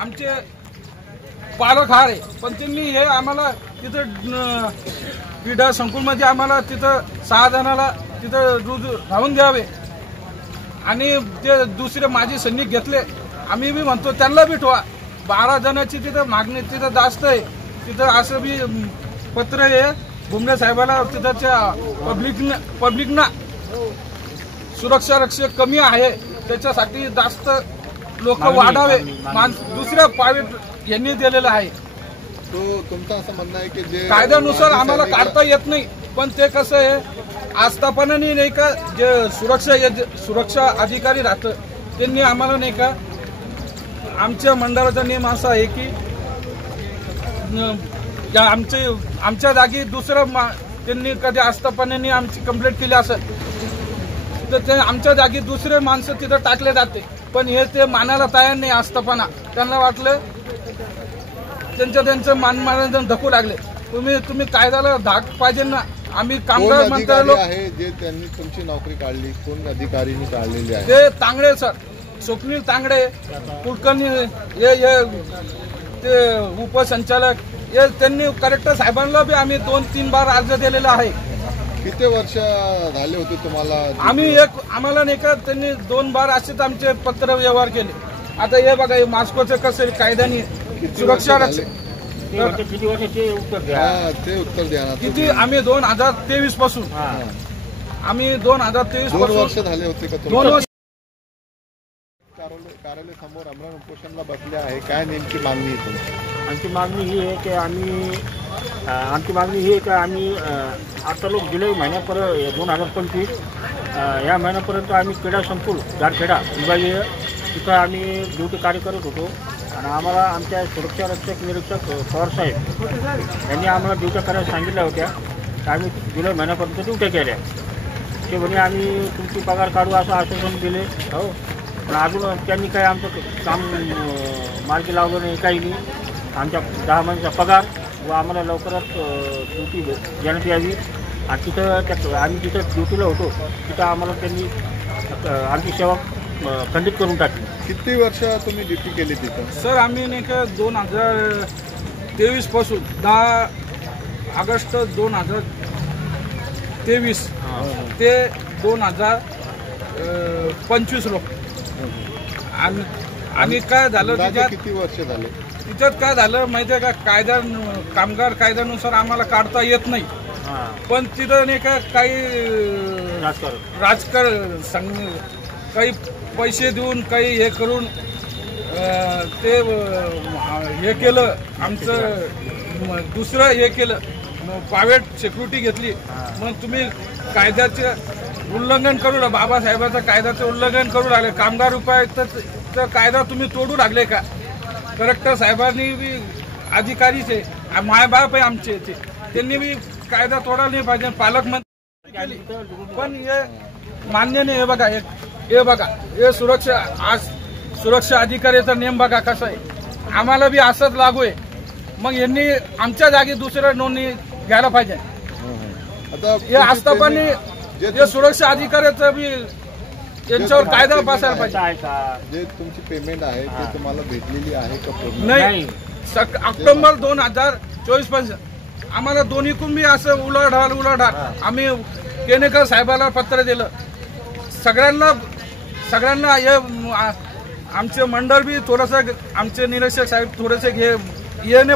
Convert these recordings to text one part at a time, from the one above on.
आमचे पालक हार आहे, पण त्यांनी हे आम्हाला तिथं क्रीडा संकुलमध्ये आम्हाला तिथं 6 जणाला तिथं राहून द्यावे आणि ते दुसरे माजी सैनिक घेतले. आम्ही बी म्हणतो त्यांना बी ठेवा. 12 जणांची तिथं मागणी तिथं जास्त आहे. तिथं असं बी पत्र आहे भुमरे साहेबाला, तिथच्या पब्लिकना सुरक्षा रक्षक कमी आहे, त्याच्यासाठी जास्त लोक वाढावे. दुसऱ्या प्रायव्हेट यांनी दिलेलं आहे. तो तुमचं असं म्हणणं आहे की जे कायद्यानुसार आम्हाला काढता येत नाही, पण ते कसं आहे आस्थापनाने नाही का जे सुरक्षा अधिकारी राहतं त्यांनी आम्हाला नाही का, आमच्या मंडळाचा नियम असा आहे की आमच्या जागी दुसरं त्यांनी कधी आस्थापनाने आमची कंप्लेंट केली असेल तर ते आमच्या जागी दुसरे माणसं तिथं टाकले जाते, पण हे ते मानायला तयार नाही. आस्थापना त्यांना वाटलं त्यांचं मानमारण धकू लागले. तुम्ही कायद्याला धाक पाहिजे ना. आम्ही कामगार मंत्रालय आहे जे त्यांनी तुमची नोकरी काढली, कोण अधिकारीने काढलेली आहे? ते तांगडे सर, स्वप्नील तांगडे, कुलकर्णी, ते उपसंचालक, हे त्यांनी कलेक्टर साहेबांना बी आम्ही 2-3 बार अर्ज दिलेला आहे. किती वर्ष झाले होते तुम्हाला? आम्हाला नाही का त्यांनी 2 बार असेच आमचे पत्र व्यवहार केले. आता हे बघा, हे मास्कोचं कसं कायद्याने सुरक्षा रक्षक किती वर्षाचे उत्तर द्या, ते उत्तर द्या ना. किती आम्ही 2023 पासून आम्ही 2023 वर्ष झाले होते का? 2 वर्ष कार्यालय समोर अमरण उपोषणला बसले आहे. काय नेमकी मागणी आहे तुमची? आमची मागणी ही आहे की आम्ही आता लोक जुलै महिन्यापर्यंत 2025 या महिन्यापर्यंत आम्ही क्रीडा संकुल जारखेडा विभागीय तिथं आम्ही ड्युटी कार्य करत होतो आणि आम्हाला आमच्या सुरक्षा रक्षक निरीक्षक पवारसाहेब यांनी आम्हाला ड्युट्या करायला सांगितल्या होत्या. तर आम्ही जुलै महिन्यापर्यंत ड्युट्या केल्या. ते म्हणे आम्ही तुमची पगार काढू असं आश्वासन दिले. हो, पण अजून त्यांनी काही आमचं काम मार्गी लावलं नाही, काही नाही. आमच्या 10 महिन्याचा पगार व आम्हाला लवकरच ड्युटी देण्यात यावी. आणि तिथं आम्ही जिथं ड्युटीला होतो तिथं आम्हाला त्यांनी आमची सेवा खंडित करून टाकली. किती वर्ष तुम्ही ड्युटी केली तिथं? सर आम्ही नाही का 2023 पासून 10 ऑगस्ट 2023 ते 2025 लोक. आणि काय झालं तिच्यात, किती वर्ष झाले तिच्यात काय झालं माहिती आहे का, कामगार कायद्यानुसार आम्हाला काढता येत नाही, पण तिथं नाही का काही राजकारण काही पैसे देऊन काही हे करून ते हे केलं. आमचं दुसरं हे केलं, प्रायव्हेट सिक्युरिटी घेतली. मग तुम्ही कायद्याचे उल्लंघन करू लागले, बाबासाहेबांच्या कायद्याचं उल्लंघन करू लागले. कामगार उपायुक्ताचा कायदा तुम्ही तोडू लागले का? कलेक्टर साहेबांनी बी अधिकारीचे मायबाप आहे आमचे, त्यांनी बी कायदा तोडायला नाही पाहिजे. पालकमंत्री केली पण हे मान्य नाही. हे बघा हे सुरक्षा अधिकाऱ्याचा नियम बघा कसा आहे. आम्हाला बी असंच लागू आहे. मग यांनी आमच्या जागी दुसऱ्या नोंदणी घ्यायला पाहिजे. हे आस्थापने हे सुरक्षा अधिकाऱ्याचं बी यांच्यावर कायदा बसायला पाहिजे. जे तुमची पेमेंट आहे ते तुम्हाला भेटलेली आहे का? नाही, ऑक्टोबर 2024 पर्यंत आम्हाला दोन्हीकडून बी असं उलाढाल आम्ही केनेकर साहेबाला पत्र दिलं. सगळ्यांना हे आमचे मंडळ बी थोडंसं, आमचे निरीक्षक साहेब थोडेसे हे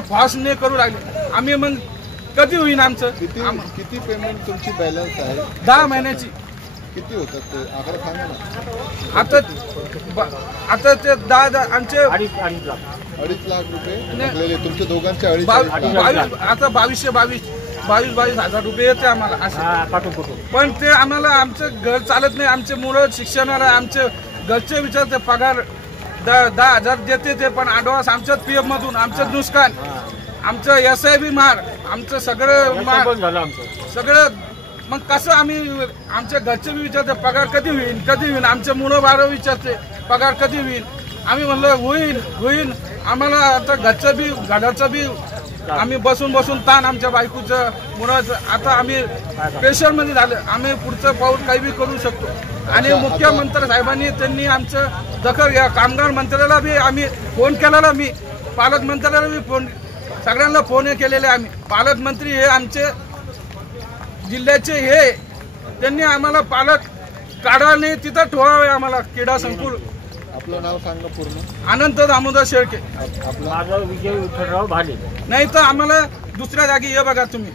फास्ट नाही करू लागले. आम्ही मग कधी होईन आमचं? किती पेमेंट तुमची बॅलन्स आहे? 10 महिन्याची. किती होतात ते आकडा सांगा ना. आता ते 10 आमचे 2.5 लाख रुपये तुमच्या दोघांचे 2.5 आता 22,000 रुपये येते आम्हाला असं. पण ते आम्हाला आमचं घर चालत नाही. आमचे मुलं शिक्षणाला आमचे घरचे विचारते पगार 10,000 देते ते, पण ॲडव्हान्स आमच्याच पीएफ मधून आमचं नुकसान, आमचं SIB मार, आमचं सगळं सगळं. मग कसं आम्ही आमच्या घरचे बी विचारते पगार कधी होईल. आमचे मुलं 12 विचारते पगार कधी होईल. आम्ही म्हणलं होईल होईल. आम्हाला आता घराचं बी आम्ही बसून ताण आमच्या बायकोचं मुलाचं आता आम्ही प्रेशरमध्ये झालं. आम्ही पुढचं पाऊल काही बी करू शकतो. आणि मुख्यमंत्री साहेबांनी त्यांनी आमचं दखल घ्या. कामगार मंत्र्याला बी आम्ही फोन केलेला, मी पालकमंत्र्याला बी फोन, सगळ्यांना फोन केलेले आम्ही. पालकमंत्री हे आमचे जिल्ह्याचे हे, त्यांनी आम्हाला पालक काढाने तिथं ठेवावे आम्हाला क्रीडा संकुल. आपलं नाव सांगा पूर्ण. अनंत दामोदर शेळके. आपलं माझं विजय विठ्ठलराव भाले. नाही तर आम्हाला दुसऱ्या जागी हे बघा तुम्ही.